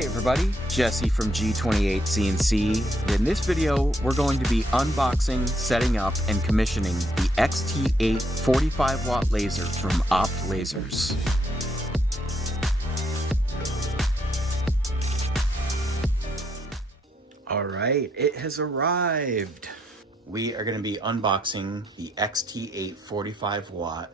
Hey everybody, Jesse from G28 CNC. In this video, we're going to be unboxing, setting up, and commissioning the XT8 45 watt laser from Opt Lasers. All right, it has arrived. We are going to be unboxing the XT8 45 watt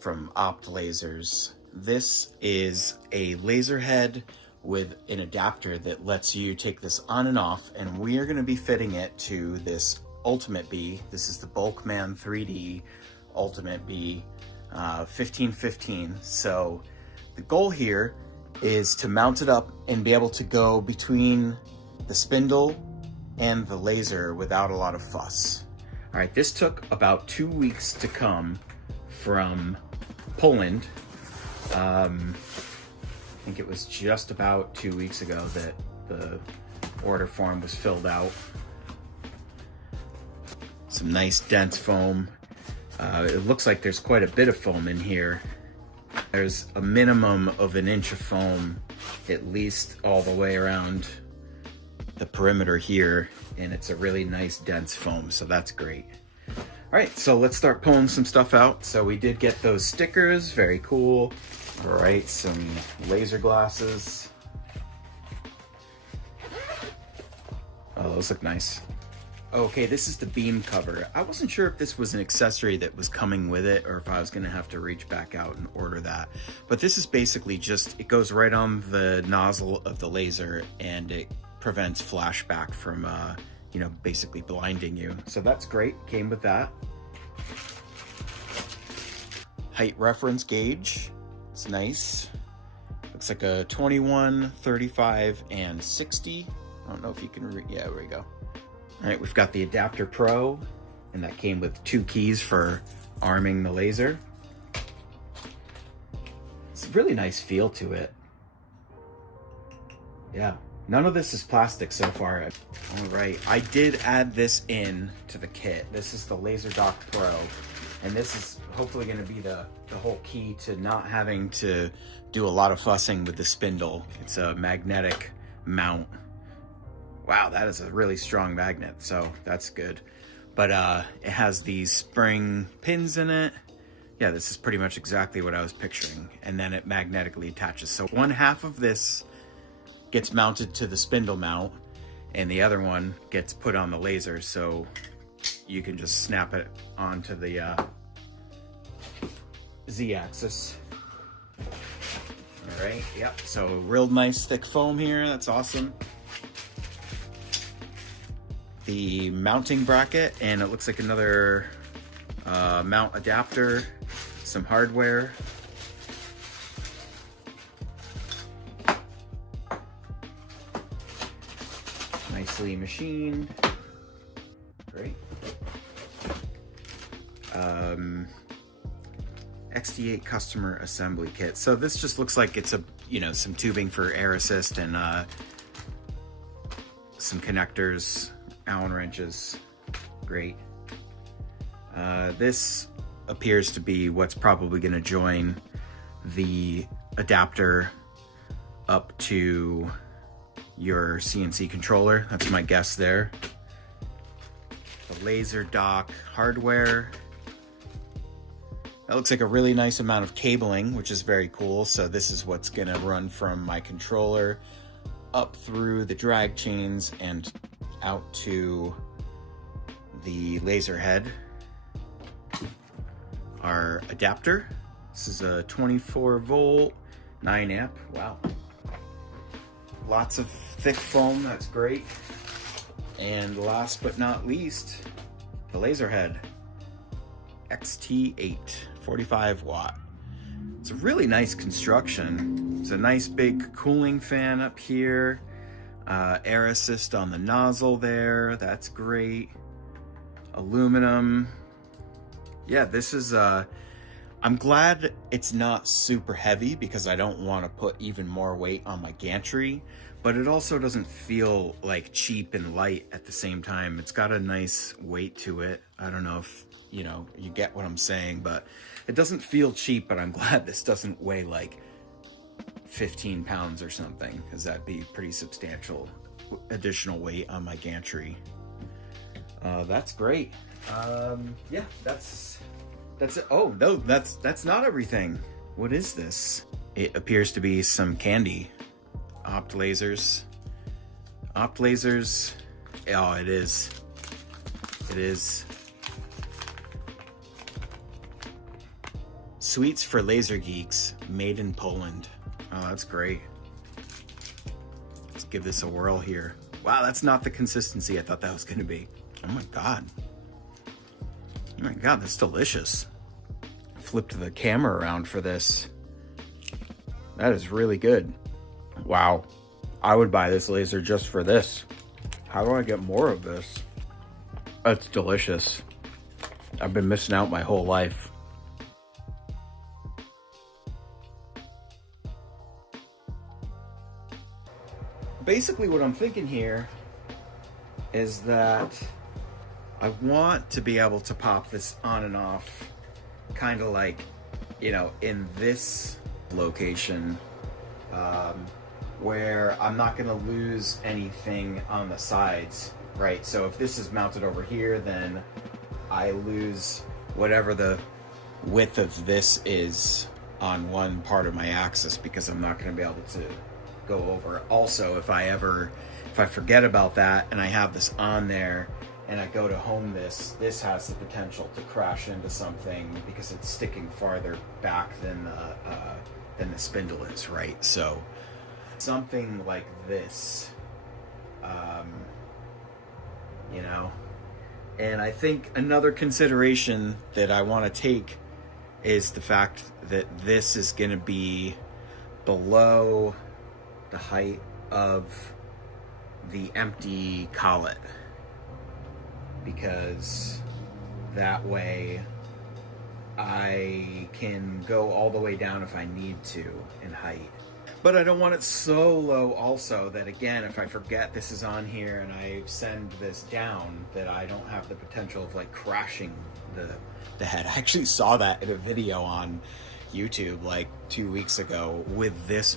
from Opt Lasers. This is a laser head with an adapter that lets you take this on and off, and we are going to be fitting it to this Ultimate B. This is the Bulkman 3D Ultimate B 1515. So the goal here is to mount it up and be able to go between the spindle and the laser without a lot of fuss. All right, this took about 2 weeks to come from Poland. I think it was just about 2 weeks ago that the order form was filled out. Some nice dense foam. It looks like there's quite a bit of foam in here. There's a minimum of 1 inch of foam, at least all the way around the perimeter here, and it's a really nice dense foam, so that's great. All right, so let's start pulling some stuff out. So we did get those stickers, very cool. All right, some laser glasses. Oh, those look nice. Okay, this is the beam cover. I wasn't sure if this was an accessory that was coming with it or if I was gonna have to reach back out and order that. But this is basically just, it goes right on the nozzle of the laser and it prevents flashback from, you know, basically blinding you. So that's great, came with that. Height reference gauge. It's nice. Looks like a 21, 35, and 60. I don't know if you can read. Yeah, there we go. All right, we've got the Adapter Pro, and that came with 2 keys for arming the laser. It's a really nice feel to it. Yeah, none of this is plastic so far. All right, I did add this in to the kit. This is the LaserDock Pro, and this is hopefully going to be the whole key to not having to do a lot of fussing with the spindle. It's a magnetic mount. Wow, that is a really strong magnet, so that's good. But it has these spring pins in it. Yeah, this is pretty much exactly what I was picturing. And then it magnetically attaches. So one half of this gets mounted to the spindle mount, and the other one gets put on the laser, so you can just snap it onto the Z-axis. All right, yep, so real nice thick foam here, that's awesome. The mounting bracket, and it looks like another mount adapter, some hardware. Nicely machined, great. XT8 customer assembly kit. So this just looks like it's a, you know, some tubing for air assist and some connectors, Allen wrenches. Great. This appears to be what's probably going to join the adapter up to your CNC controller. That's my guess there. The LaserDock hardware. That looks like a really nice amount of cabling, which is very cool. So this is what's gonna run from my controller up through the drag chains and out to the laser head. Our adapter. This is a 24 volt, 9 amp. Wow. Lots of thick foam, that's great. And last but not least, the laser head. XT8 45 watt. It's a really nice construction. It's a nice big cooling fan up here. Air assist on the nozzle there, that's great. Aluminum. Yeah, this is, I'm glad it's not super heavy because I don't want to put even more weight on my gantry, but it also doesn't feel like cheap and light at the same time. It's got a nice weight to it. I don't know if, you know, you get what I'm saying, but it doesn't feel cheap, but I'm glad this doesn't weigh like 15 pounds or something, because that'd be pretty substantial additional weight on my gantry. That's great. Yeah, that's it. Oh no, that's not everything. What is this? It appears to be some candy. Opt lasers. Oh, it is. Sweets for laser geeks, made in Poland. Oh, that's great. Let's give this a whirl here. Wow, that's not the consistency I thought that was gonna be. Oh my God. Oh my God, that's delicious. Flipped the camera around for this. That is really good. Wow. I would buy this laser just for this. How do I get more of this? That's delicious. I've been missing out my whole life. Basically what I'm thinking here is that I want to be able to pop this on and off, kind of like, you know, in this location, where I'm not going to lose anything on the sides, right? So if this is mounted over here, then I lose whatever the width of this is on one part of my axis, because I'm not going to be able to go over. Also, if I forget about that and I have this on there and I go to home this has the potential to crash into something because it's sticking farther back than the spindle is, right? So something like this, you know. And I think another consideration that I want to take is the fact that this is going to be below the height of the empty collet, because that way I can go all the way down if I need to in height. But I don't want it so low also that, again, if I forget this is on here and I send this down, that I don't have the potential of like crashing the head. I actually saw that in a video on YouTube like 2 weeks ago with this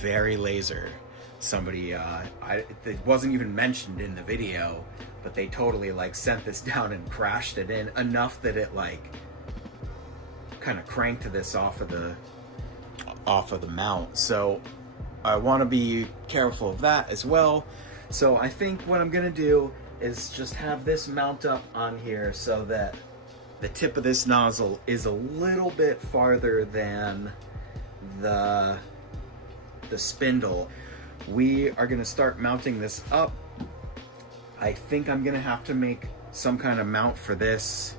very laser. Somebody, it wasn't even mentioned in the video, but they totally like sent this down and crashed it in enough that it like kind of cranked this off of the mount. So I want to be careful of that as well. So I think what I'm gonna do is just have this mount up on here so that the tip of this nozzle is a little bit farther than the spindle. We are going to start mounting this up. I think I'm going to have to make some kind of mount for this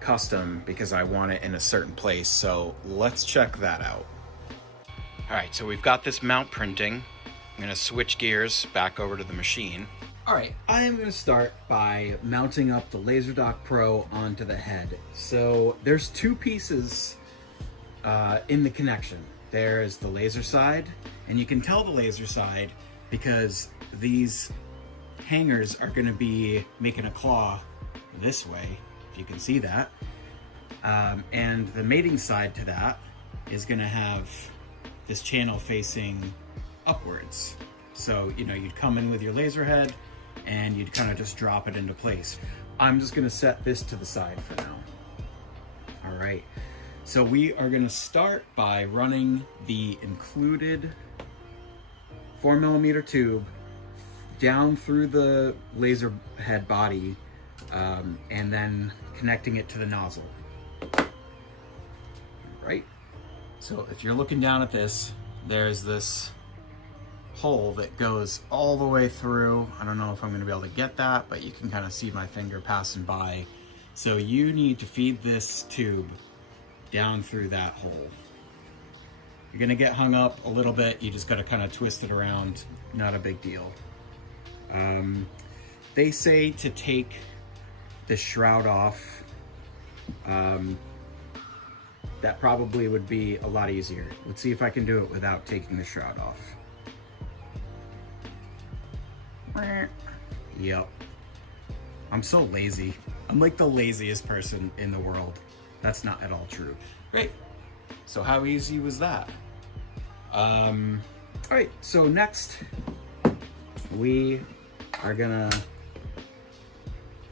custom, because I want it in a certain place. So let's check that out. All right, so we've got this mount printing. I'm going to switch gears back over to the machine. All right, I am going to start by mounting up the LaserDock Pro onto the head. So there's two pieces in the connection. There's the laser side, and you can tell the laser side because these hangers are going to be making a claw this way, if you can see that. And the mating side to that is going to have this channel facing upwards. So, you know, you'd come in with your laser head and you'd kind of just drop it into place. I'm just going to set this to the side for now. All right. So we are going to start by running the included 4mm tube down through the laser head body, and then connecting it to the nozzle. Right? So if you're looking down at this, there's this hole that goes all the way through. I don't know if I'm going to be able to get that, but you can kind of see my finger passing by. So you need to feed this tube down through that hole. You're gonna get hung up a little bit. You just gotta kind of twist it around. Not a big deal. They say to take the shroud off. That probably would be a lot easier. Let's see if I can do it without taking the shroud off. Yep. I'm so lazy. I'm like the laziest person in the world. That's not at all true. Great. So how easy was that? All right, so next we are gonna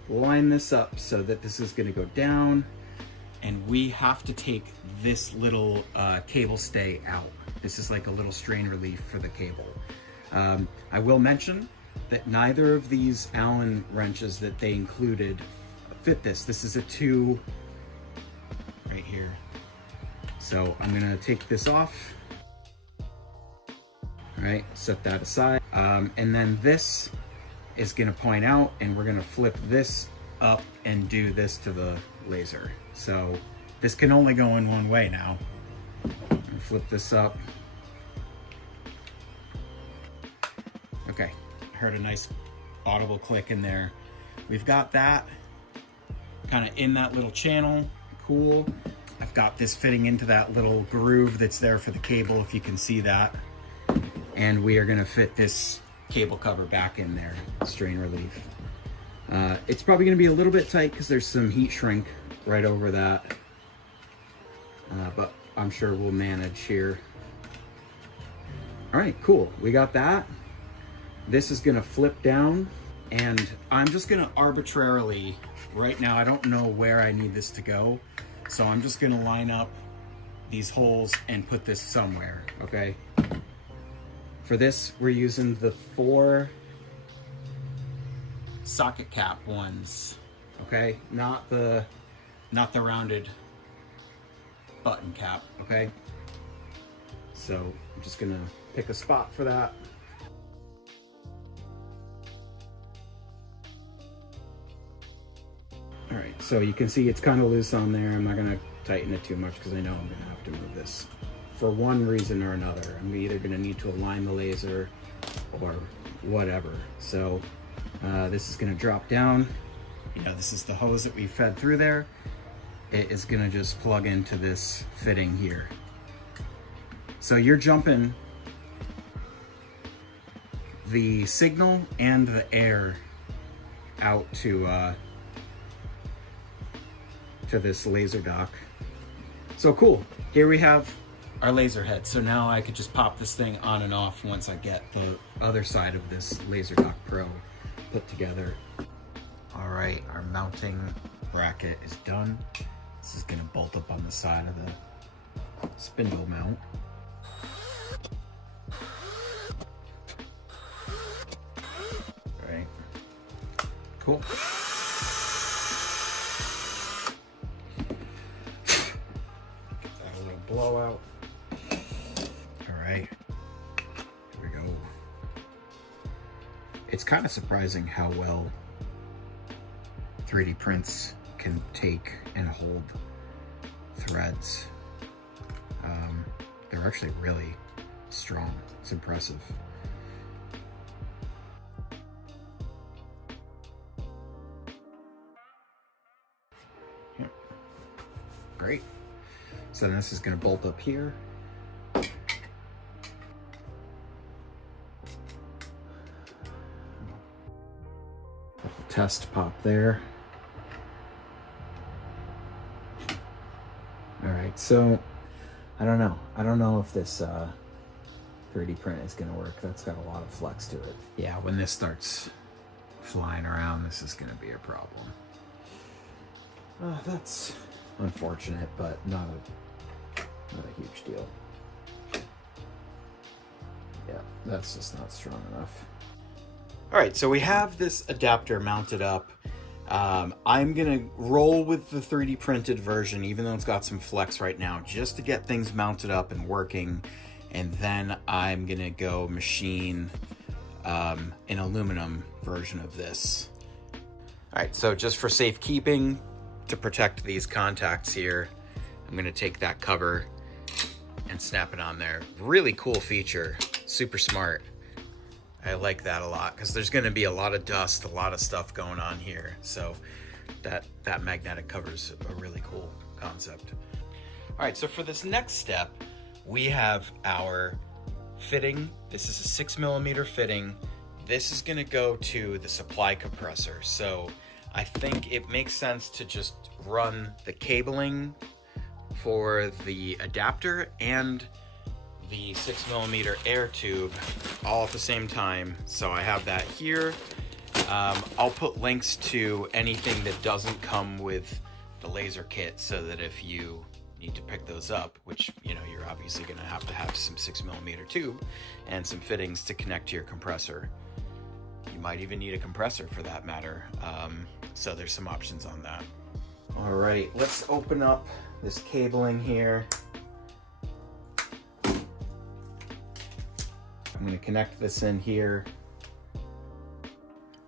line this up so that this is gonna go down, and we have to take this little cable stay out. This is like a little strain relief for the cable. I will mention that neither of these Allen wrenches that they included fit this. This is a 2 right here. So I'm gonna take this off. All right, set that aside. And then this is gonna point out, and we're gonna flip this up and do this to the laser. So this can only go in one way now. Flip this up. Okay, heard a nice audible click in there. We've got that kind of in that little channel, cool. I've got this fitting into that little groove that's there for the cable, if you can see that. And we are gonna fit this cable cover back in there, strain relief. It's probably gonna be a little bit tight because there's some heat shrink right over that. But I'm sure we'll manage here. All right, cool, we got that. This is gonna flip down, and I'm just gonna arbitrarily, right now, I don't know where I need this to go, so I'm just gonna line up these holes and put this somewhere, okay? For this, we're using the 4 socket cap ones, okay? Not the rounded button cap, okay? So I'm just gonna pick a spot for that. All right, so you can see it's kind of loose on there. I'm not gonna tighten it too much because I know I'm gonna have to move this for one reason or another. I'm either gonna need to align the laser or whatever. So this is gonna drop down. You know, this is the hose that we fed through there. It is gonna just plug into this fitting here. So you're jumping the signal and the air out to this LaserDock. So cool, here we have our laser head. So now I could just pop this thing on and off once I get the other side of this LaserDock Pro put together. All right, our mounting bracket is done. This is gonna bolt up on the side of the spindle mount. All right, cool. Blowout. All right, here we go. It's kind of surprising how well 3D prints can take and hold threads. They're actually really strong. It's impressive. Yeah. Great. So then this is going to bolt up here. Test pop there. All right, so I don't know if this 3D print is going to work. That's got a lot of flex to it. Yeah, when this starts flying around, this is going to be a problem. That's unfortunate, but not a huge deal. Yeah, that's just not strong enough. All right, so we have this adapter mounted up. I'm gonna roll with the 3D printed version, even though it's got some flex right now, just to get things mounted up and working. And then I'm gonna go machine an aluminum version of this. All right, so just for safekeeping, to protect these contacts here, I'm gonna take that cover and snap it on there. Really cool feature, super smart. I like that a lot because there's gonna be a lot of dust, a lot of stuff going on here. So that magnetic cover is a really cool concept. All right, so for this next step, we have our fitting. This is a 6mm fitting. This is gonna go to the supply compressor. So I think it makes sense to just run the cabling for the adapter and the 6mm air tube all at the same time. So I have that here. I'll put links to anything that doesn't come with the laser kit so that if you need to pick those up, which, you know, you're obviously going to have some 6mm tube and some fittings to connect to your compressor. You might even need a compressor for that matter. So there's some options on that. All right, let's open up this cabling here. I'm going to connect this in here.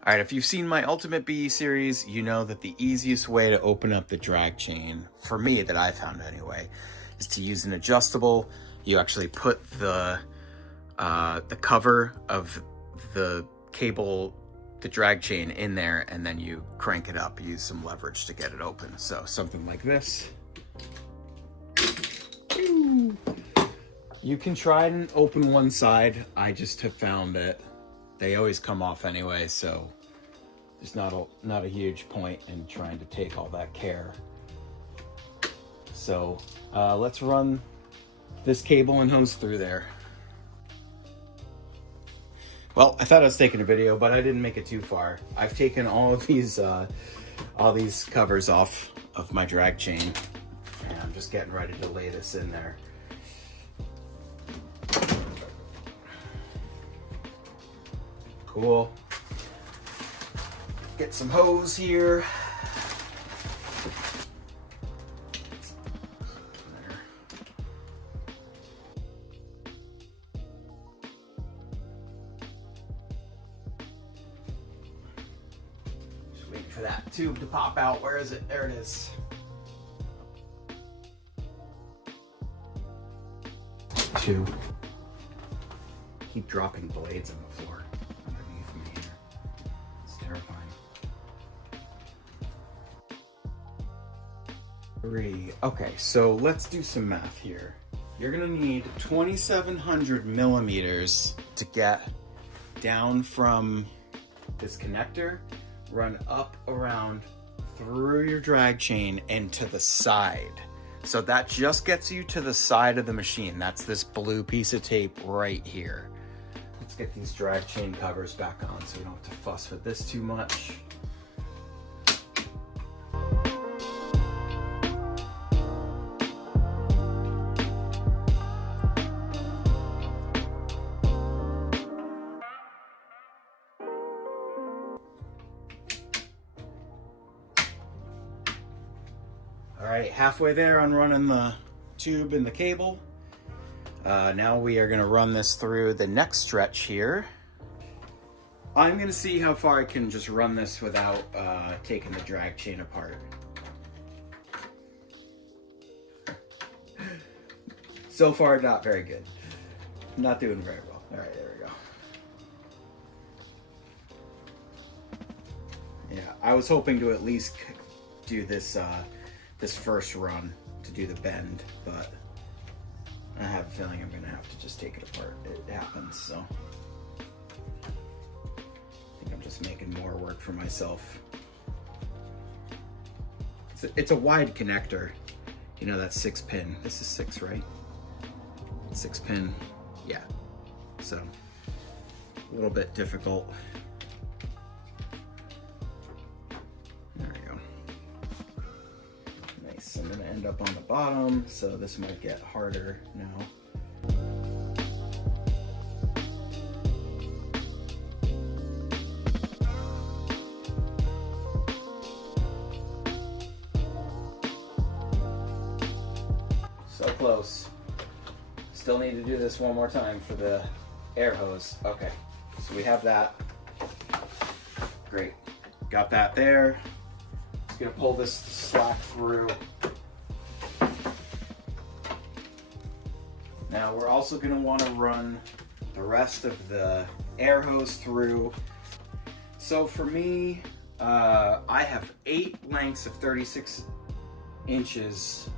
All right, if you've seen my Ultimate BE series, you know that the easiest way to open up the drag chain, for me that I found anyway, is to use an adjustable. You actually put the cover of the cable, the drag chain in there, and then you crank it up, use some leverage to get it open. So something like this. You can try and open one side. I just have found that they always come off anyway, so there's not a huge point in trying to take all that care. So let's run this cable and hose through there. Well, I thought I was taking a video, but I didn't make it too far. I've taken all these covers off of my drag chain, and I'm just getting ready to lay this in there. Cool. Get some hose here. There. Just waiting for that tube to pop out. Where is it? There it is. Two. Keep dropping blades on the floor. Terrifying. 3. Okay, so let's do some math here. You're gonna need 2,700 millimeters to get down from this connector, run up around through your drag chain and to the side. So that just gets you to the side of the machine. That's this blue piece of tape right here. Let's get these drag chain covers back on so we don't have to fuss with this too much. All right, halfway there on running the tube and the cable. Now we are going to run this through the next stretch here. I'm going to see how far I can just run this without taking the drag chain apart. So far, not very good. Not doing very well. All right, there we go. Yeah, I was hoping to at least do this this first run to do the bend, but I have a feeling I'm gonna have to just take it apart. It happens, so. I think I'm just making more work for myself. It's a wide connector. You know, that's 6 pin. This is 6, right? 6 pin, yeah. So, a little bit difficult. There we go. Nice, I'm gonna end up on the bottom, so this might get harder now. So close. Still need to do this one more time for the air hose. Okay, so we have that. Great, got that there. Just gonna pull this slack through. Now we're also gonna wanna run the rest of the air hose through. So for me, I have 8 lengths of 36 inches.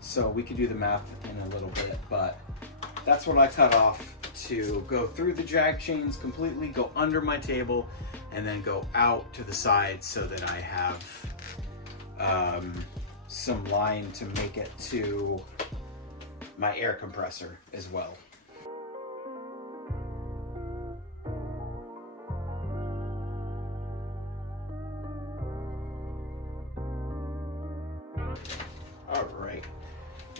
So we can do the math in a little bit, but that's what I cut off to go through the drag chains completely, go under my table, and then go out to the side so that I have some line to make it to my air compressor as well. All right,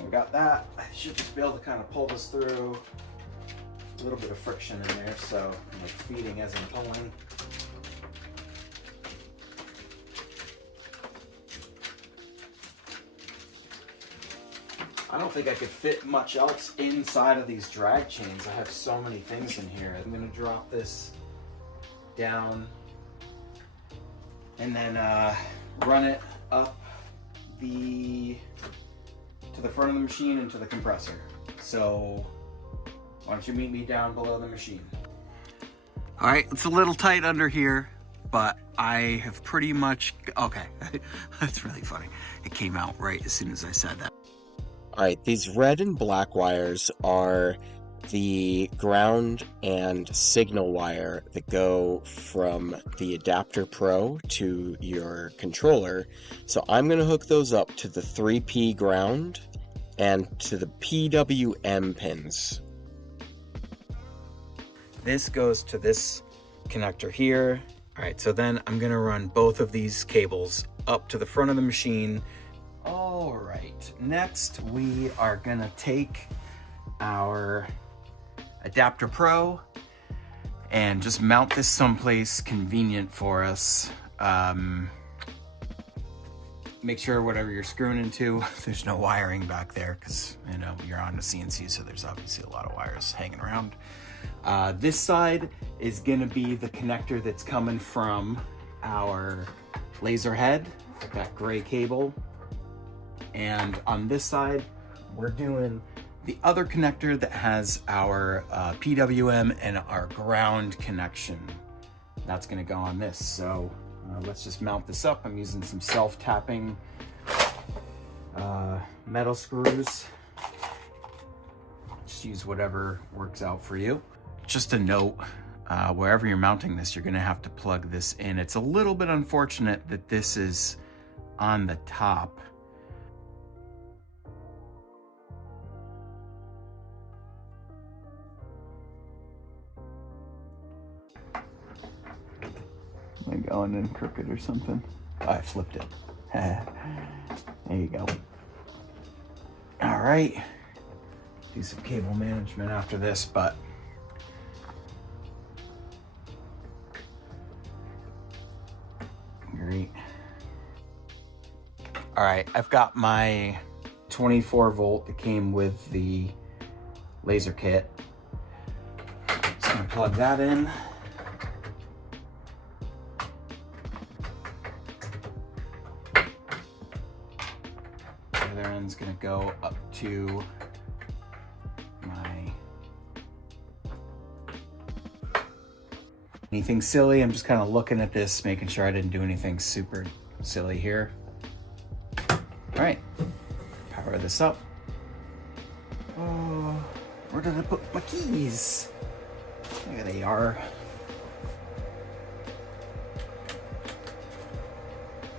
we got that. I should just be able to kind of pull this through. A little bit of friction in there, so I'm like feeding as I'm pulling. I don't think I could fit much else inside of these drag chains. I have so many things in here. I'm gonna drop this down and then run it up to the front of the machine and to the compressor. So why don't you meet me down below the machine? All right, it's a little tight under here, but I have pretty much, okay, that's really funny. It came out right as soon as I said that. All right, these red and black wires are the ground and signal wire that go from the Adapter Pro to your controller. So I'm going to hook those up to the 3P ground and to the PWM pins. This goes to this connector here. All right, so then I'm going to run both of these cables up to the front of the machine. All right, next we are gonna take our Adapter Pro and just mount this someplace convenient for us. Make sure whatever you're screwing into, there's no wiring back there because, you know, you're on a CNC, so there's obviously a lot of wires hanging around. This side is gonna be the connector that's coming from our laser head, that gray cable. And on this side, we're doing the other connector that has our PWM and our ground connection. That's gonna go on this. So let's just mount this up. I'm using some self-tapping metal screws. Just use whatever works out for you. Just a note, wherever you're mounting this, you're gonna have to plug this in. It's a little bit unfortunate that this is on the top. Am I going in crooked or something? Oh, I flipped it. There you go. All right. Do some cable management after this, but great. All right, I've got my 24 volt that came with the laser kit. Just gonna plug that in. The other end's gonna go up to my anything silly. I'm just kind of looking at this, making sure I didn't do anything super silly here. All right, power this up. Oh, where did I put my keys? There they are.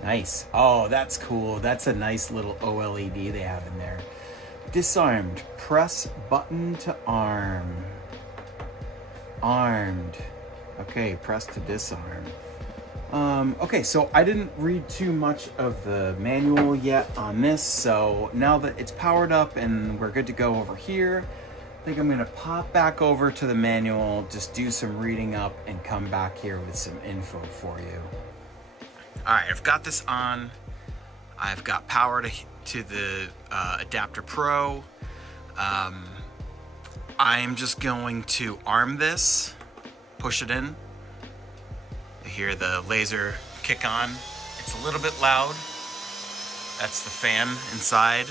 Nice. Oh, that's cool. That's a nice little OLED they have in there. Disarmed. Press button to arm. Armed. Okay, press to disarm. Okay, so I didn't read too much of the manual yet on this, so now that it's powered up and we're good to go over here, I think I'm gonna pop back over to the manual, just do some reading up and come back here with some info for you. All right, I've got this on. I've got power to the Adapter Pro. I'm just going to arm this, push it in. You hear the laser kick on. It's a little bit loud. That's the fan inside.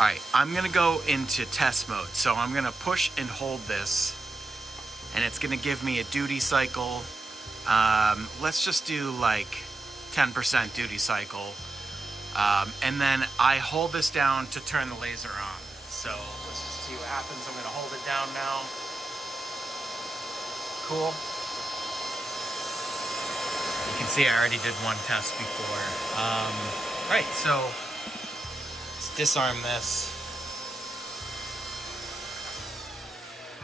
All right, I'm gonna go into test mode. So I'm gonna push and hold this, and it's gonna give me a duty cycle. Let's just do like 10% duty cycle. And then I hold this down to turn the laser on. So let's just see what happens. I'm gonna hold it down now. Cool. You can see I already did one test before. Right, so it's disarm this.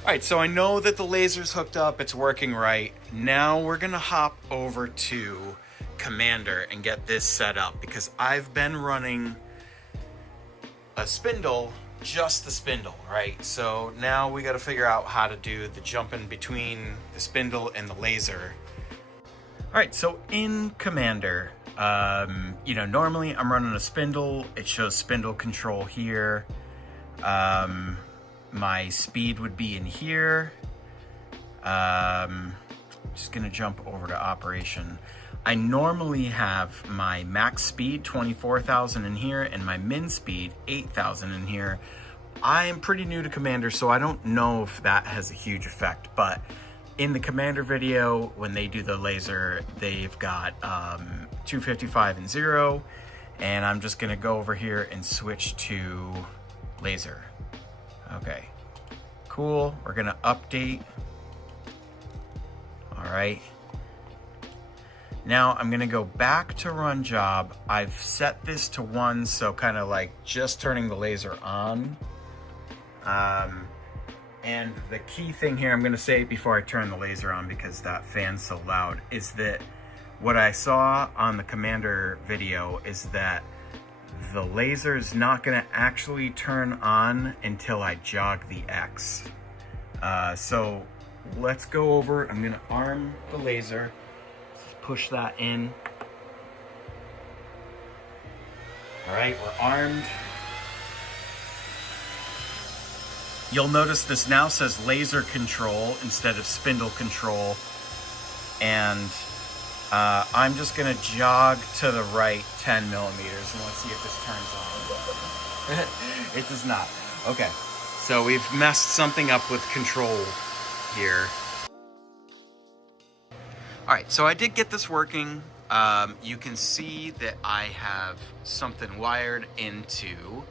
All right, so I know that the laser's hooked up, it's working right. Now we're gonna hop over to Commander and get this set up because I've been running a spindle, just the spindle, right? So now we gotta figure out how to do the jumping between the spindle and the laser. All right, so in Commander, you know, normally I'm running a spindle. It shows spindle control here. My speed would be in here. Just gonna jump over to operation. I normally have my max speed 24,000 in here and my min speed 8,000 in here. I am pretty new to Commander, so I don't know if that has a huge effect, but in the Commander video, when they do the laser, they've got 255 and 0, and I'm just gonna go over here and switch to laser. Okay, cool, we're gonna update. All right. Now I'm gonna go back to run job. I've set this to 1, so kind of like just turning the laser on. And the key thing here, I'm gonna say before I turn the laser on because that fan's so loud, is that what I saw on the Commander video is that the laser is not gonna actually turn on until I jog the X. So let's go over, I'm gonna arm the laser, push that in. All right, we're armed. You'll notice this now says laser control instead of spindle control. And I'm just gonna jog to the right 10 millimeters and let's see if this turns on. It does not. Okay, so we've messed something up with control here. All right, so I did get this working. You can see that I have something wired into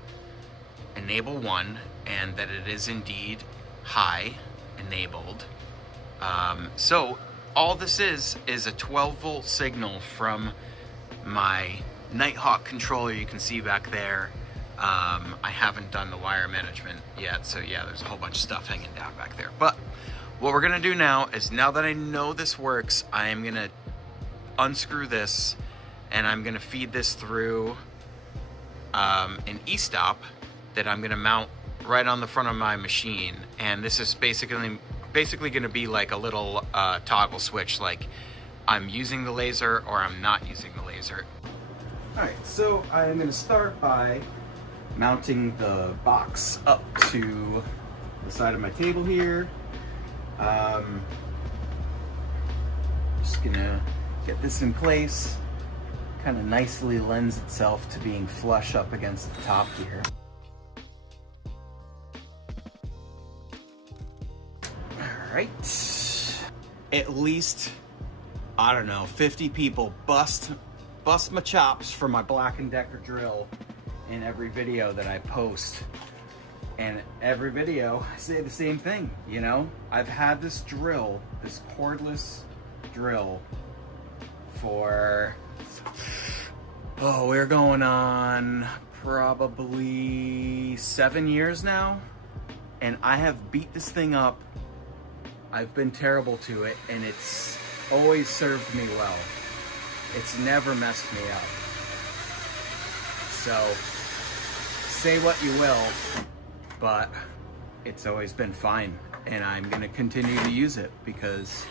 enable 1 and that it is indeed high enabled. So all this is a 12 volt signal from my Nighthawk controller you can see back there. I haven't done the wire management yet, so yeah, there's a whole bunch of stuff hanging down back there. But what we're gonna do now is, now that I know this works, I am gonna unscrew this and I'm gonna feed this through an e-stop that I'm gonna mount right on the front of my machine. And this is basically gonna be like a little toggle switch, like I'm using the laser or I'm not using the laser. All right, so I'm gonna start by mounting the box up to the side of my table here. Just gonna get this in place. Kind of nicely lends itself to being flush up against the top here. All right. At least, I don't know, 50 people bust my chops for my Black & Decker drill in every video that I post. And every video, I say the same thing, you know? I've had this drill, this cordless drill, for, oh, we're going on probably 7 years now. And I have beat this thing up. I've been terrible to it, and it's always served me well. It's never messed me up. So, say what you will, but it's always been fine, and I'm gonna continue to use it because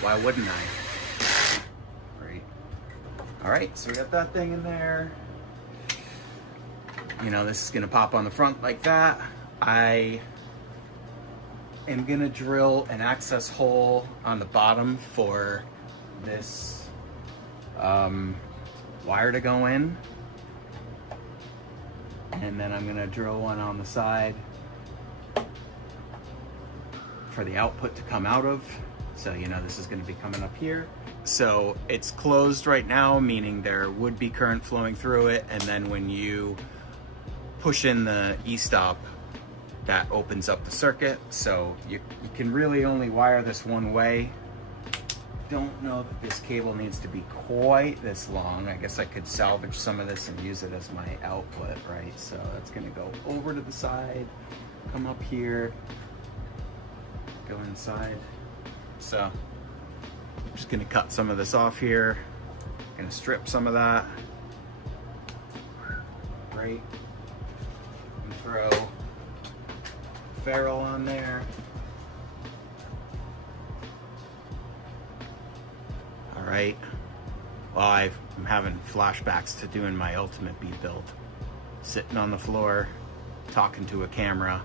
why wouldn't I? Great. All right, so we got that thing in there. You know, this is gonna pop on the front like that. I am gonna drill an access hole on the bottom for this wire to go in. And then I'm gonna drill one on the side for the output to come out of. So, you know, this is gonna be coming up here. So it's closed right now, meaning there would be current flowing through it. And then when you push in the e-stop, that opens up the circuit. So you can really only wire this one way. don't know that this cable needs to be quite this long. I guess I could salvage some of this and use it as my output, right? So that's gonna go over to the side, come up here, go inside. So I'm just gonna cut some of this off here. Gonna strip some of that, right? And throw ferrule on there. All right. Well, I'm having flashbacks to doing my ultimate beat build. Sitting on the floor, talking to a camera.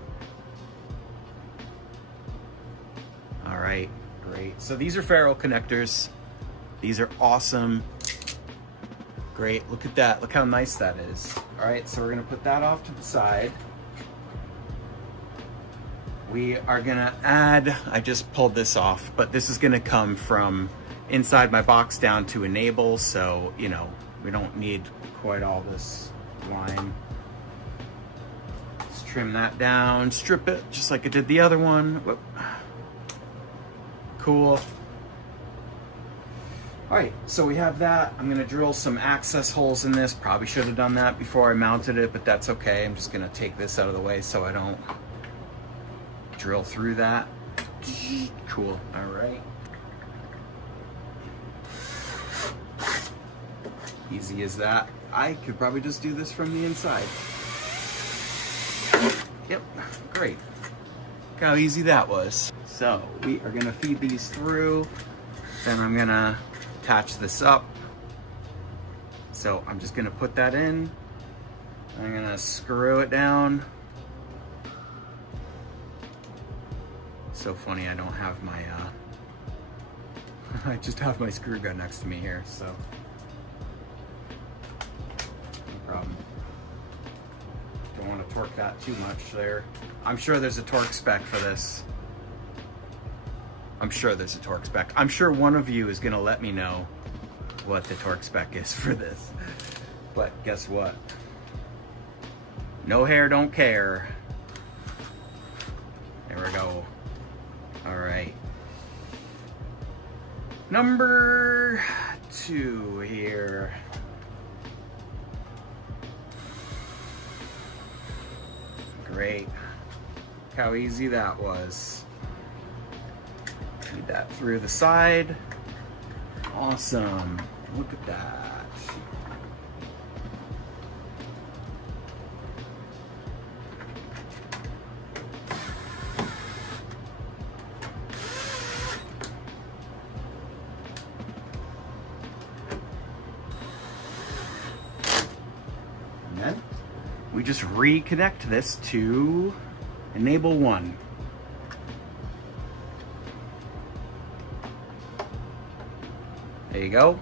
All right, great. So these are ferrule connectors. These are awesome. Great, look at that. Look how nice that is. All right, so we're gonna put that off to the side. We are gonna add, I just pulled this off, but this is gonna come from inside my box down to enable, so, you know, we don't need quite all this line. Let's trim that down, strip it, just like I did the other one. Whoop. Cool. All right, so we have that. I'm gonna drill some access holes in this. Probably should have done that before I mounted it, but that's okay. I'm just gonna take this out of the way so I don't drill through that. Cool, all right. Easy as that. I could probably just do this from the inside. Yep, great. Look how easy that was. So we are gonna feed these through, then I'm gonna attach this up. So I'm just gonna put that in. I'm gonna screw it down. So funny, I don't have my, I just have my screw gun next to me here, so. No problem. Don't want to torque that too much there. I'm sure there's a torque spec for this. I'm sure there's a torque spec. I'm sure one of you is gonna let me know what the torque spec is for this. But guess what? No hair, don't care. There we go. All right. Number 2 here. Great. Look how easy that was. Feed that through the side. Awesome. Look at that. And then we just reconnect this to enable 1. There you go.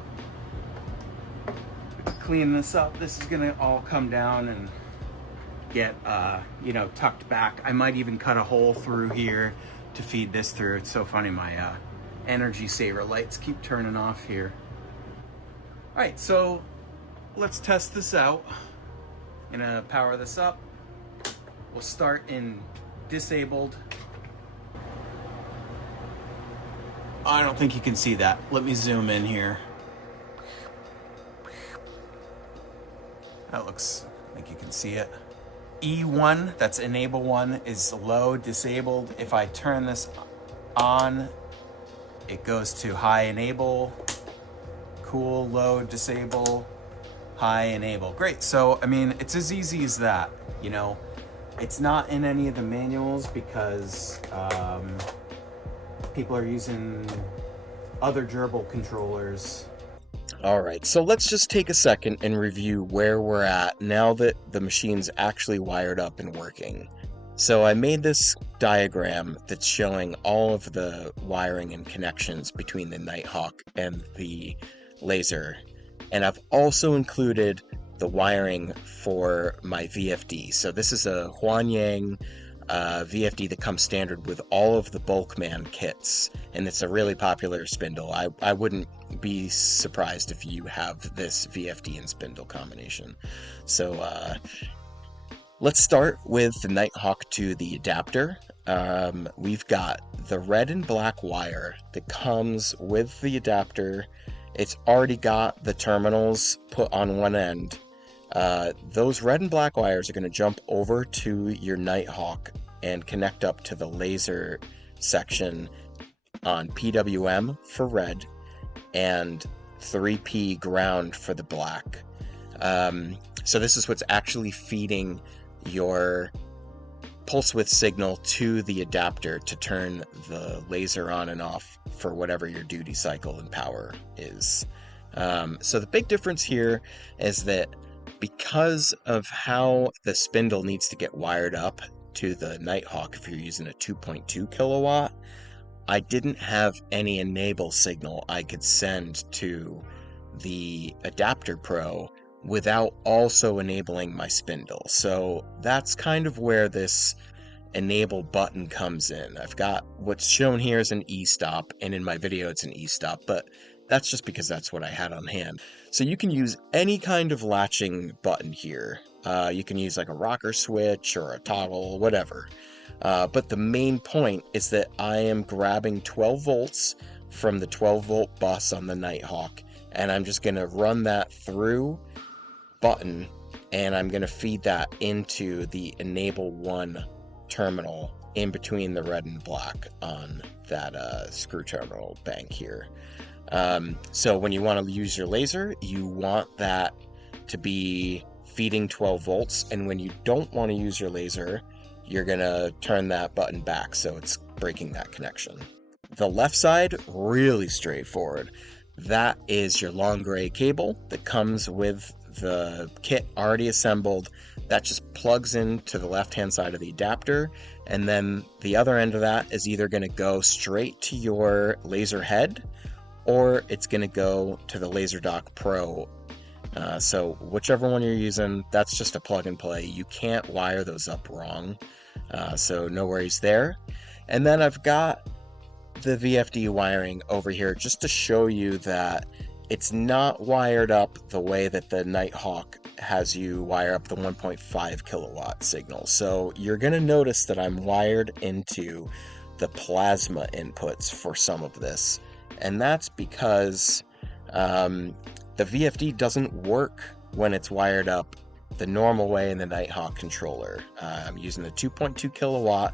Clean this up. This is gonna all come down and get, you know, tucked back. I might even cut a hole through here to feed this through. It's so funny, my energy saver lights keep turning off here. All right, so let's test this out. Gonna power this up. We'll start in disabled. I don't think you can see that. Let me zoom in here. That looks like you can see it. E1, that's enable 1, is low, disabled. If I turn this on, it goes to high enable, cool, low, disable, high enable. Great, so I mean, it's as easy as that, you know. It's not in any of the manuals because people are using other gerbil controllers. All right, so let's just take a second and review where we're at now that the machine's actually wired up and working. So I made this diagram that's showing all of the wiring and connections between the Nighthawk and the laser. And I've also included the wiring for my VFD. So this is a Huanyang VFD that comes standard with all of the Bulkman kits, and it's a really popular spindle. I wouldn't be surprised if you have this VFD and spindle combination. So let's start with the Nighthawk to the adapter. we've got the red and black wire that comes with the adapter. It's already got the terminals put on one end. Those red and black wires are going to jump over to your Nighthawk and connect up to the laser section on PWM for red and 3P ground for the black. So this is what's actually feeding your pulse width signal to the adapter to turn the laser on and off for whatever your duty cycle and power is. So the big difference here is that because of how the spindle needs to get wired up to the Nighthawk if you're using a 2.2 kilowatt, I didn't have any enable signal I could send to the Adapter Pro without also enabling my spindle. So that's kind of where this enable button comes in. I've got what's shown here is an e-stop, and in my video it's an e-stop, but that's just because that's what I had on hand. So you can use any kind of latching button here. You can use like a rocker switch or a toggle, whatever. But the main point is that I am grabbing 12 volts from the 12 volt bus on the Nighthawk, and I'm just going to run that through button, and I'm going to feed that into the enable 1 terminal in between the red and black on that screw terminal bank here. So when you want to use your laser, you want that to be feeding 12 volts, and when you don't want to use your laser, you're going to turn that button back so it's breaking that connection. The left side, really straightforward. That is your long gray cable that comes with the kit already assembled. That just plugs into the left hand side of the adapter, and then the other end of that is either going to go straight to your laser head or it's going to go to the LaserDock Pro. So whichever one you're using, that's just a plug and play. You can't wire those up wrong, so no worries there. And then I've got the VFD wiring over here just to show you that it's not wired up the way that the Nighthawk has you wire up the 1.5 kilowatt signal. So you're going to notice that I'm wired into the plasma inputs for some of this. And that's because the VFD doesn't work when it's wired up the normal way in the Nighthawk controller. I'm using the 2.2 kilowatt,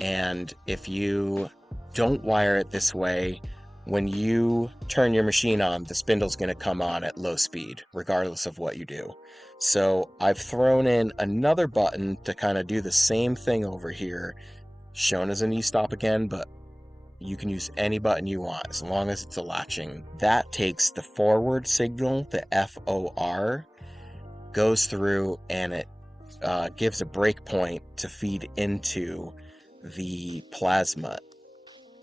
and if you don't wire it this way, when you turn your machine on, the spindle's going to come on at low speed, regardless of what you do. So I've thrown in another button to kind of do the same thing over here, shown as an e-stop again, but you can use any button you want as long as it's a latching. That takes the forward signal, the FOR, goes through, and it gives a breakpoint to feed into the plasma.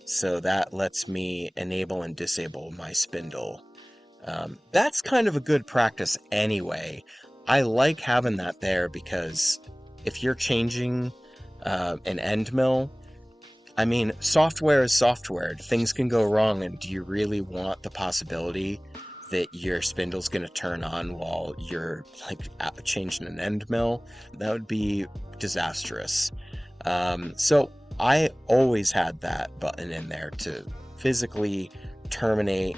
So that lets me enable and disable my spindle. That's kind of a good practice anyway. I like having that there because if you're changing an end mill, I mean, software is software. Things can go wrong, and do you really want the possibility that your spindle's going to turn on while you're like changing an end mill? That would be disastrous. So I always had that button in there to physically terminate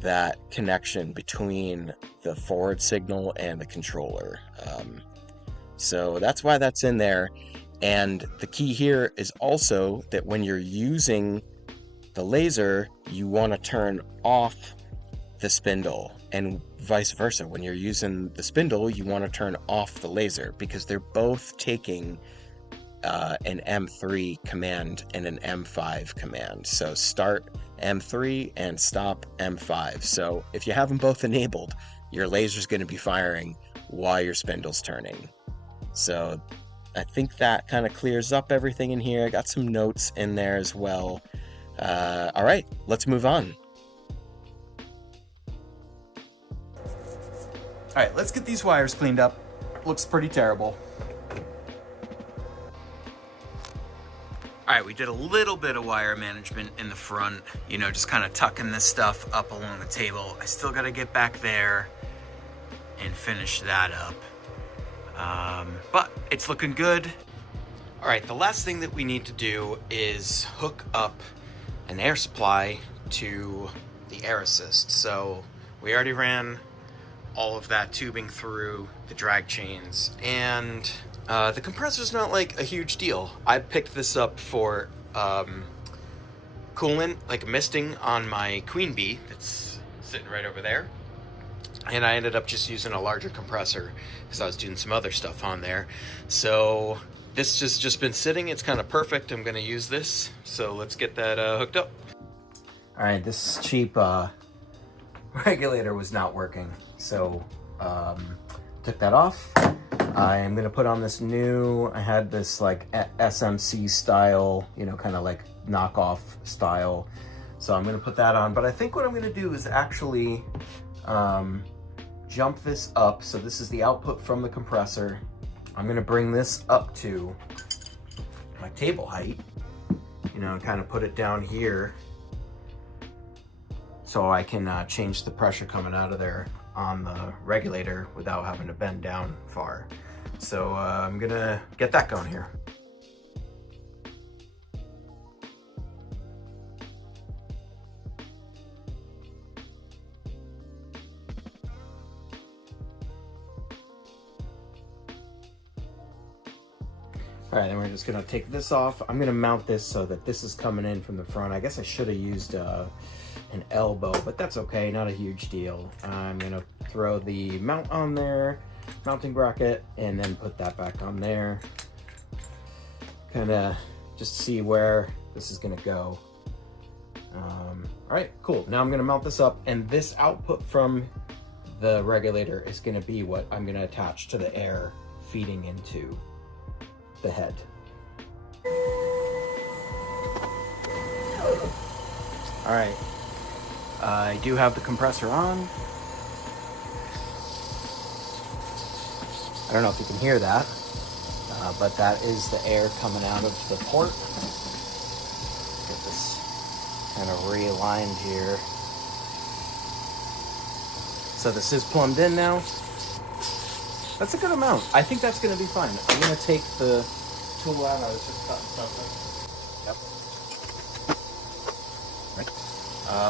that connection between the forward signal and the controller. So that's why that's in there. And the key here is also that when you're using the laser, you want to turn off the spindle, and vice versa. When you're using the spindle, you want to turn off the laser, because they're both taking an M3 command and an M5 command. So start M3 and stop M5. So if you have them both enabled, your laser's going to be firing while your spindle's turning. So I think that kind of clears up everything in here. I got some notes in there as well. All right, let's move on. All right, let's get these wires cleaned up. Looks pretty terrible. All right, we did a little bit of wire management in the front, you know, just kind of tucking this stuff up along the table. I still got to get back there and finish that up. But it's looking good. All right, the last thing that we need to do is hook up an air supply to the air assist. So we already ran all of that tubing through the drag chains, and the compressor's not like a huge deal. I picked this up for coolant, like misting on my Queen Bee that's sitting right over there, and I ended up just using a larger compressor because I was doing some other stuff on there. So this has just been sitting. It's kind of perfect. I'm going to use this, so let's get that hooked up. All right, this cheap regulator was not working, so took that off. I am going to put on this new, I had this like SMC style, you know, kind of like knockoff style, so I'm going to put that on. But I think what I'm going to do is actually jump this up. So this is the output from the compressor. I'm going to bring this up to my table height, you know, kind of put it down here so I can change the pressure coming out of there on the regulator without having to bend down far. So I'm gonna get that going here. All right, then we're just gonna take this off. I'm gonna mount this so that this is coming in from the front. I guess I should have used an elbow, but that's okay, not a huge deal. I'm gonna throw the mount on there, mounting bracket, and then put that back on there. Kind of just see where this is gonna go. All right, cool. Now I'm gonna mount this up, and this output from the regulator is gonna be what I'm gonna attach to the air feeding into the head. All right, I do have the compressor on. I don't know if you can hear that, but that is the air coming out of the port. Get this kind of realigned here. So this is plumbed in now. That's a good amount. I think that's going to be fine. I'm going to take the tool out. I was just cutting something. Yep. Right.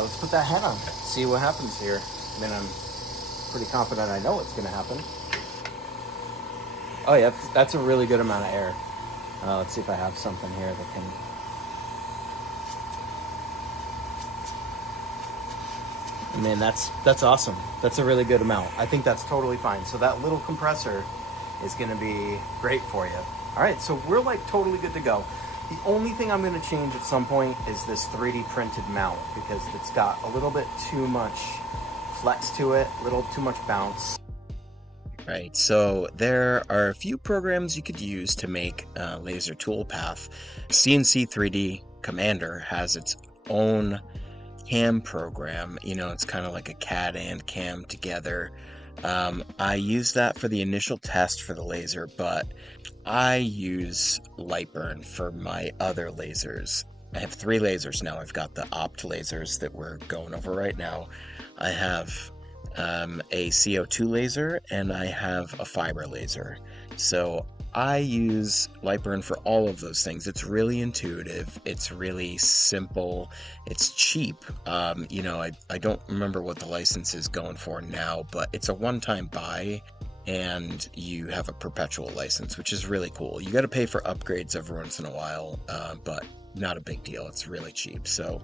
Let's put that head on. See what happens here. I mean, I'm pretty confident I know what's going to happen. Oh yeah, that's a really good amount of air. Let's see if I have something here that can... Man, that's awesome. That's a really good amount. I think that's totally fine. So that little compressor is going to be great for you. All right, so we're like totally good to go. The only thing I'm going to change at some point is this 3D printed mount, because it's got a little bit too much flex to it, a little too much bounce. Right, so there are a few programs you could use to make laser toolpath. CNC3D Commander has its own cam program. You know, it's kind of like a CAD and cam together. I use that for the initial test for the laser, but I use LightBurn for my other lasers. I have 3 lasers now. I've got the opt lasers that we're going over right now. I have a CO2 laser, and I have a fiber laser. So I use LightBurn for all of those things. It's really intuitive. It's really simple. It's cheap. You know, I don't remember what the license is going for now, but it's a one-time buy, and you have a perpetual license, which is really cool. You got to pay for upgrades every once in a while, but not a big deal. It's really cheap. So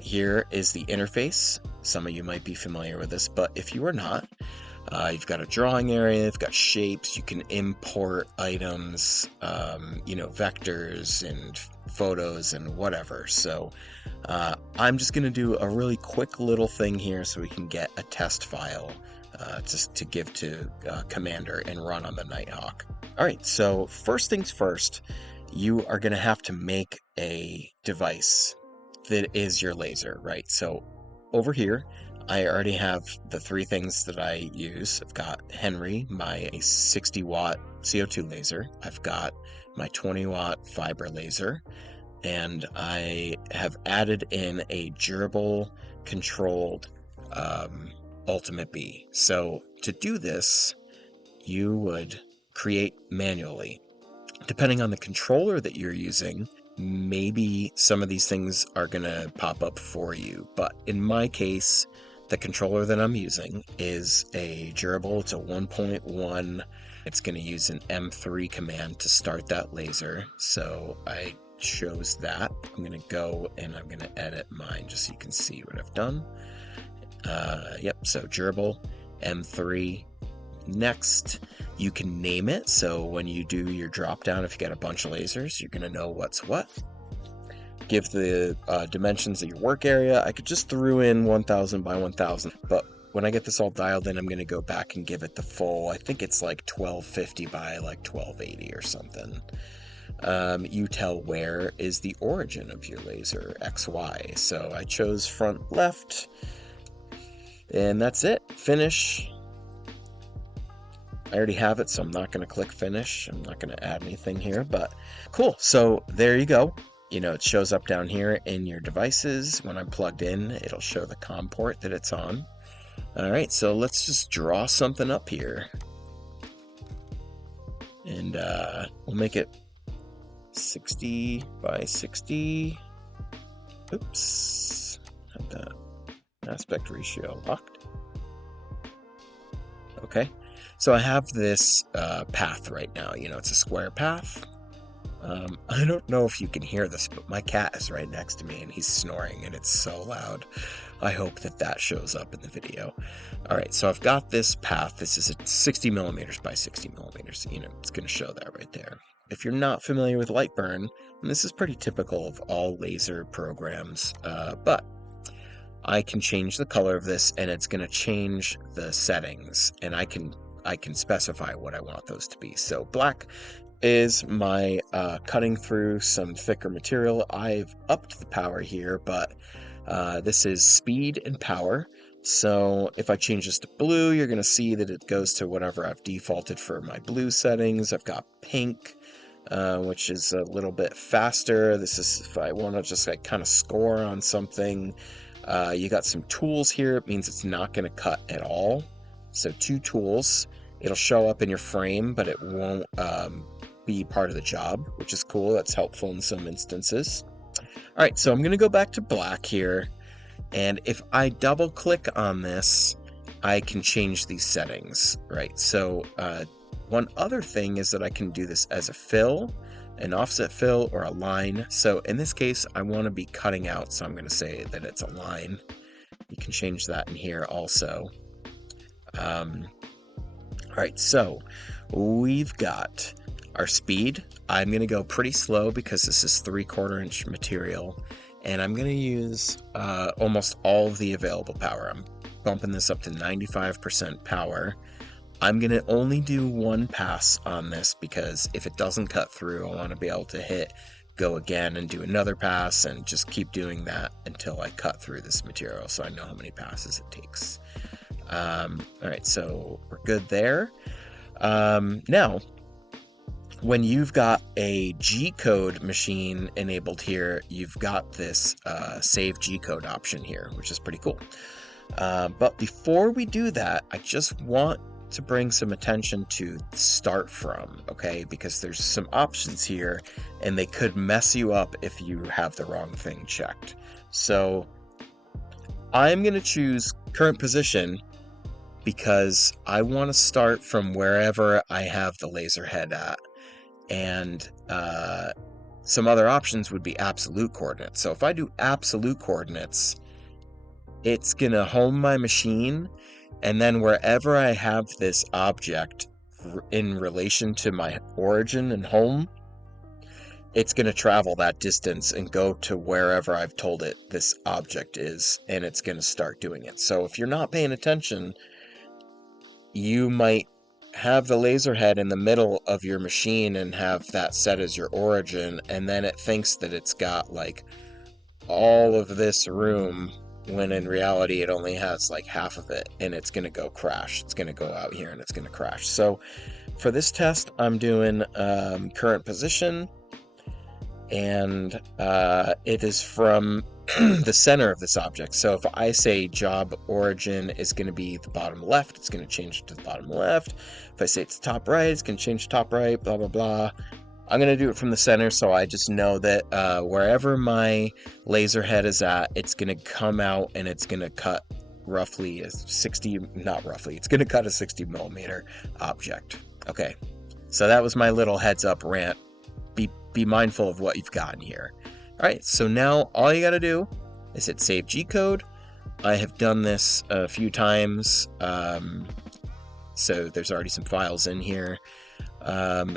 here is the interface. Some of you might be familiar with this, but if you are not, you've got a drawing area, you've got shapes, you can import items, you know, vectors and photos and whatever. So I'm just going to do a really quick little thing here so we can get a test file just to give to Commander and run on the Nighthawk. All right, so first things first, you are going to have to make a device that is your laser, right? So over here, I already have the 3 things that I use. I've got Henry, my 60 watt CO2 laser. I've got my 20 watt fiber laser, and I have added in a gerbil controlled Ultimate B. So to do this, you would create manually Depending on the controller that you're using, maybe some of these things are going to pop up for you. But in my case, the controller that I'm using is a GRBL. It's a 1.1. It's going to use an M3 command to start that laser. So I chose that. I'm going to go and I'm going to edit mine just so you can see what I've done. Yep, so GRBL M3. Next, you can name it, so when you do your drop down, if you got a bunch of lasers, you're going to know what's what. Give the dimensions of your work area. I could just throw in 1000 by 1000, but when I get this all dialed in, I'm going to go back and give it the full, I think it's like 1250 by like 1280 or something. You tell where is the origin of your laser, XY. So I chose front left, and that's it. Finish. I already have it, so I'm not going to click finish. I'm not going to add anything here, but cool. So there you go. You know, it shows up down here in your devices. When I'm plugged in, it'll show the COM port that it's on. All right, so let's just draw something up here. And we'll make it 60 by 60. Oops, have that aspect ratio locked. Okay. So I have this path right now, you know, it's a square path. I don't know if you can hear this, but my cat is right next to me and he's snoring and it's so loud. I hope that that shows up in the video. All right, so I've got this path. This is 60 millimeters by 60 millimeters. You know, it's going to show that right there. If you're not familiar with LightBurn, and this is pretty typical of all laser programs, but I can change the color of this and it's going to change the settings, and I can specify what I want those to be. So black is my cutting through some thicker material. I've upped the power here, but this is speed and power. So if I change this to blue, you're going to see that it goes to whatever I've defaulted for my blue settings. I've got pink, which is a little bit faster. This is if I want to just like kind of score on something. You got some tools here. It means it's not going to cut at all. So 2 tools. It'll show up in your frame, but it won't be part of the job, which is cool. That's helpful in some instances. All right, so I'm going to go back to black here. And if I double click on this, I can change these settings, right? So one other thing is that I can do this as a fill, an offset fill, or a line. So in this case, I want to be cutting out, so I'm going to say that it's a line. You can change that in here also. All right, so we've got our speed. I'm going to go pretty slow because this is 3/4 inch material, and I'm going to use almost all of the available power. I'm bumping this up to 95% power. I'm going to only do 1 pass on this because if it doesn't cut through, I want to be able to hit go again and do another pass and just keep doing that until I cut through this material so I know how many passes it takes. All right, so we're good there. Now, when you've got a G-code machine enabled here, you've got this save G-code option here, which is pretty cool. But before we do that, I just want to bring some attention to start from, okay? Because there's some options here, and they could mess you up if you have the wrong thing checked. So I'm going to choose current position because I want to start from wherever I have the laser head at. And some other options would be absolute coordinates. So if I do absolute coordinates, it's going to home my machine, and then wherever I have this object in relation to my origin and home, it's going to travel that distance and go to wherever I've told it this object is, and it's going to start doing it. So if you're not paying attention, you might have the laser head in the middle of your machine and have that set as your origin, and then it thinks that it's got like all of this room when in reality it only has like half of it, and it's going to go crash. It's going to go out here and it's going to crash. So for this test, I'm doing current position, and it is from the center of this object. So if I say job origin is going to be the bottom left, it's going to change to the bottom left. If I say it's top right, it's going to change to top right, blah, blah, blah. I'm going to do it from the center, so I just know that wherever my laser head is at, it's going to come out and it's going to cut roughly a 60, not roughly, it's going to cut a 60 millimeter object. Okay, so that was my little heads up rant. Be mindful of what you've got in here. All right, so now all you got to do is hit save G code. I have done this a few times, so there's already some files in here.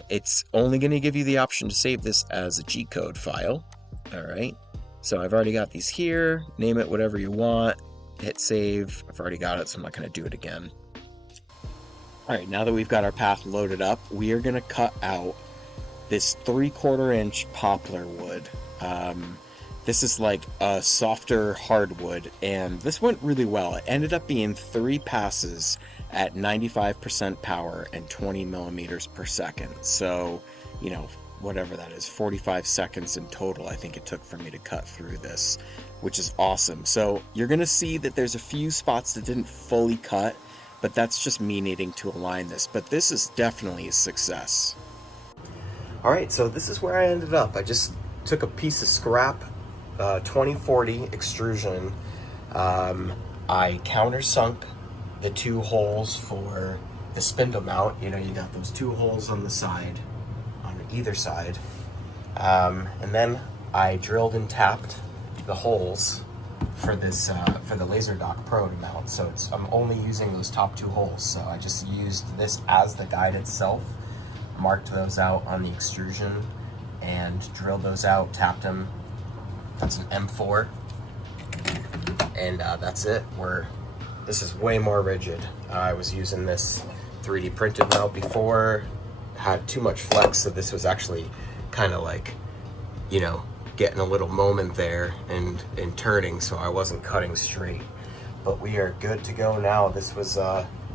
It's only going to give you the option to save this as a G code file. All right, so I've already got these here. Name it whatever you want. Hit save. I've already got it, so I'm not going to do it again. All right, now that we've got our path loaded up, we are going to cut out this 3/4 inch poplar wood. This is like a softer hardwood, and this went really well. It ended up being 3 passes at 95% power and 20 millimeters per second. So, you know, whatever that is, 45 seconds in total, I think it took for me to cut through this, which is awesome. So you're going to see that there's a few spots that didn't fully cut, but that's just me needing to align this. But this is definitely a success. All right, so this is where I ended up. I just took a piece of scrap 2040 extrusion. I countersunk the 2 holes for the spindle mount. You know, you got those 2 holes on the side, on either side. And then I drilled and tapped the holes for this, for the LaserDock Pro to mount. So I'm only using those top 2 holes. So I just used this as the guide itself, marked those out on the extrusion and drilled those out, tapped them. That's an M4, and that's it. This is way more rigid. I was using this 3D printed mount before, had too much flex, so this was actually kind of like, you know, getting a little moment there and turning, so I wasn't cutting straight. But we are good to go now. This was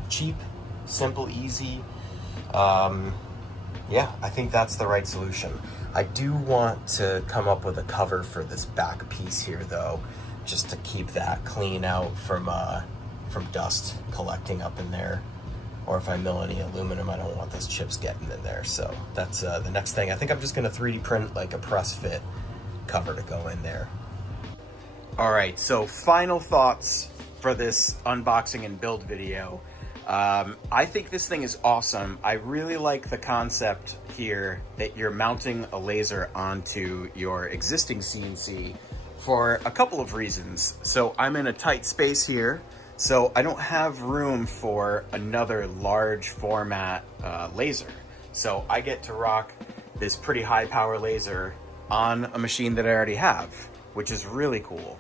cheap, simple, easy. Yeah, I think that's the right solution. I do want to come up with a cover for this back piece here, though, just to keep that clean out from dust collecting up in there. Or if I mill any aluminum, I don't want those chips getting in there. So that's the next thing. I think I'm just going to 3D print like a press fit cover to go in there. All right, so final thoughts for this unboxing and build video. I think this thing is awesome. I really like the concept here that you're mounting a laser onto your existing CNC for a couple of reasons. So I'm in a tight space here, so I don't have room for another large format laser. So I get to rock this pretty high power laser on a machine that I already have, which is really cool.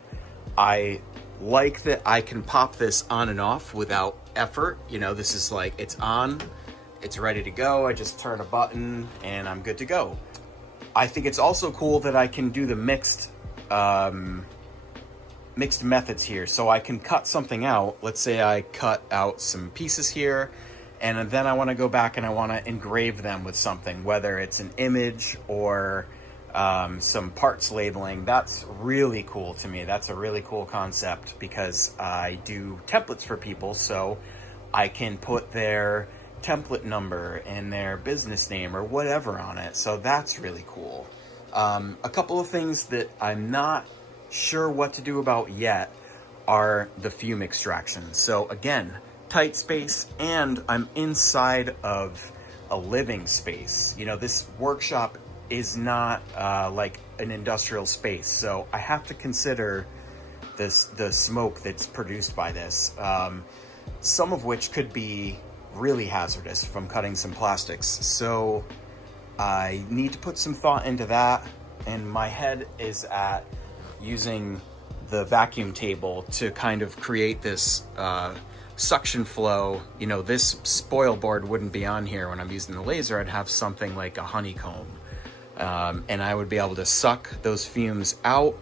I like that I can pop this on and off without effort. You know, this is like, it's on, it's ready to go. I just turn a button and I'm good to go. I think it's also cool that I can do the mixed methods here. So I can cut something out. Let's say I cut out some pieces here, and then I want to go back and I want to engrave them with something, whether it's an image or some parts labeling. That's really cool to me. That's a really cool concept because I do templates for people, so I can put their template number and their business name or whatever on it. So that's really cool. A couple of things that I'm not sure what to do about yet are the fume extraction. So again, tight space, and I'm inside of a living space. You know, this workshop is not like an industrial space, so I have to consider the smoke that's produced by this, some of which could be really hazardous from cutting some plastics. So I need to put some thought into that, and my head is at using the vacuum table to kind of create this suction flow. You know, this spoil board wouldn't be on here when I'm using the laser. I'd have something like a honeycomb. And I would be able to suck those fumes out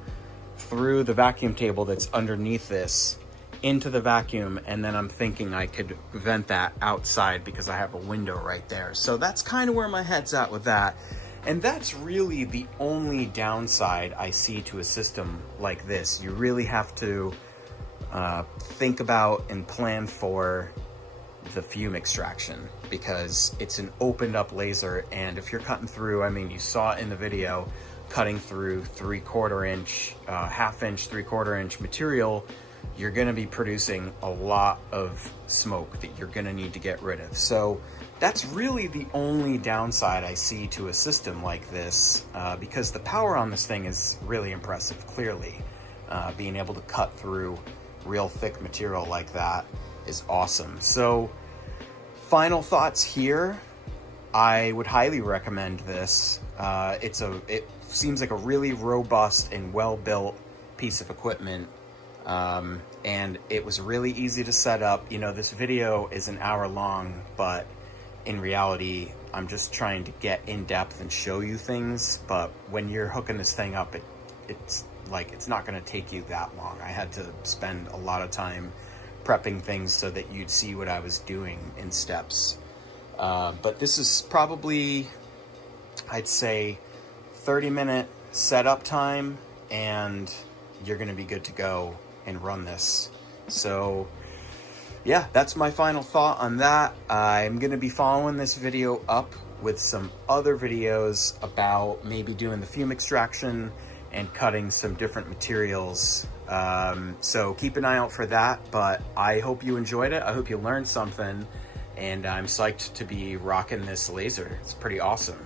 through the vacuum table that's underneath this into the vacuum, and then I'm thinking I could vent that outside because I have a window right there. So that's kind of where my head's at with that. And that's really the only downside I see to a system like this. You really have to think about and plan for the fume extraction, because it's an opened up laser, and if you're cutting through, I mean, you saw it in the video, cutting through 3/4 inch, 1/2 inch, 3/4 inch material, you're going to be producing a lot of smoke that you're going to need to get rid of. So that's really the only downside I see to a system like this, because the power on this thing is really impressive, clearly. Being able to cut through real thick material like that is awesome. So final thoughts here, I would highly recommend this. It seems like a really robust and well-built piece of equipment. And it was really easy to set up. You know, this video is an hour long, but in reality, I'm just trying to get in depth and show you things. But when you're hooking this thing up, it's not going to take you that long. I had to spend a lot of time prepping things so that you'd see what I was doing in steps. But this is probably, I'd say, 30-minute setup time, and you're going to be good to go and run this. So yeah, that's my final thought on that. I'm going to be following this video up with some other videos about maybe doing the fume extraction and cutting some different materials. So keep an eye out for that, but I hope you enjoyed it. I hope you learned something, and I'm psyched to be rocking this laser. It's pretty awesome.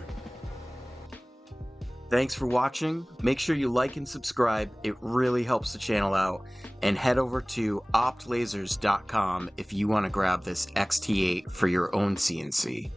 Thanks for watching. Make sure you like and subscribe. It really helps the channel out. And head over to optlasers.com if you want to grab this XT8 for your own CNC.